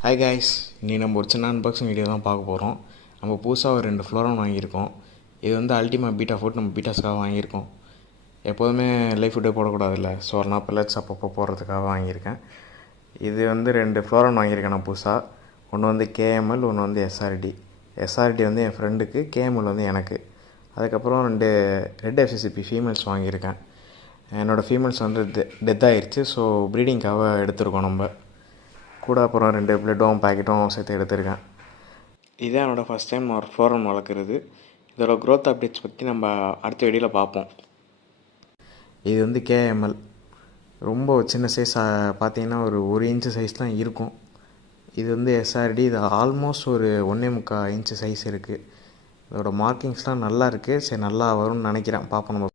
Hi guys, இன்றைக்கி நம்ம ஒரு சின்ன அன்பாக்சிங் வீடியோ தான் பார்க்க போகிறோம். நம்ம புதுசாக ஒரு 2 ஃப்ளோரான் வாங்கியிருக்கோம். இது வந்து அல்டிமா பீட்டா ஃபுட் நம்ம பீட்டாஸ்க்காக வாங்கியிருக்கோம். எப்போதுமே லைஃப் ஃபுட்டே போடக்கூடாதுல்ல, ஸோ அதனால் பில்லட்ஸ் அப்பப்போ போடுறதுக்காக வாங்கியிருக்கேன். இது வந்து 2 ஃப்ளோரான் வாங்கியிருக்கேன் நான் புதுசாக. ஒன்று வந்து KML, ஒன்று வந்து SRD. SRD வந்து என் ஃப்ரெண்டுக்கு, KML வந்து எனக்கு. அதுக்கப்புறம் 2 ரெட் FCCP ஃபீமேல்ஸ் வாங்கியிருக்கேன். என்னோடய ஃபீமேல்ஸ் வந்து டெத் ஆகிடுச்சு, ஸோ ப்ரீடிங்காக எடுத்துருக்கோம் நம்ம கூட. அப்புறம் 2 பிளட்டும் பேக்கெட்டும் சேர்த்து எடுத்திருக்கேன். இதுதான் என்னோடய ஃபஸ்ட் டைம் ஒரு ஃப்ளோரான் வளர்க்குறது. இதோட க்ரோத் அப்டேட்ஸ் பற்றி நம்ம அடுத்த வீடியோவில் பார்ப்போம். இது வந்து KML. ரொம்ப சின்ன சைஸ், பார்த்தீங்கன்னா ஒரு இன்ச்சு சைஸ் தான் இருக்கும். இது வந்து SRD. இது ஆல்மோஸ்ட் ஒரு 1.25 இன்ச்சு சைஸ் இருக்குது. இதோட மார்க்கிங்ஸ்லாம் நல்லா இருக்குது. சரி, நல்லா வரும்னு நினைக்கிறேன். பார்ப்போம் நம்ம.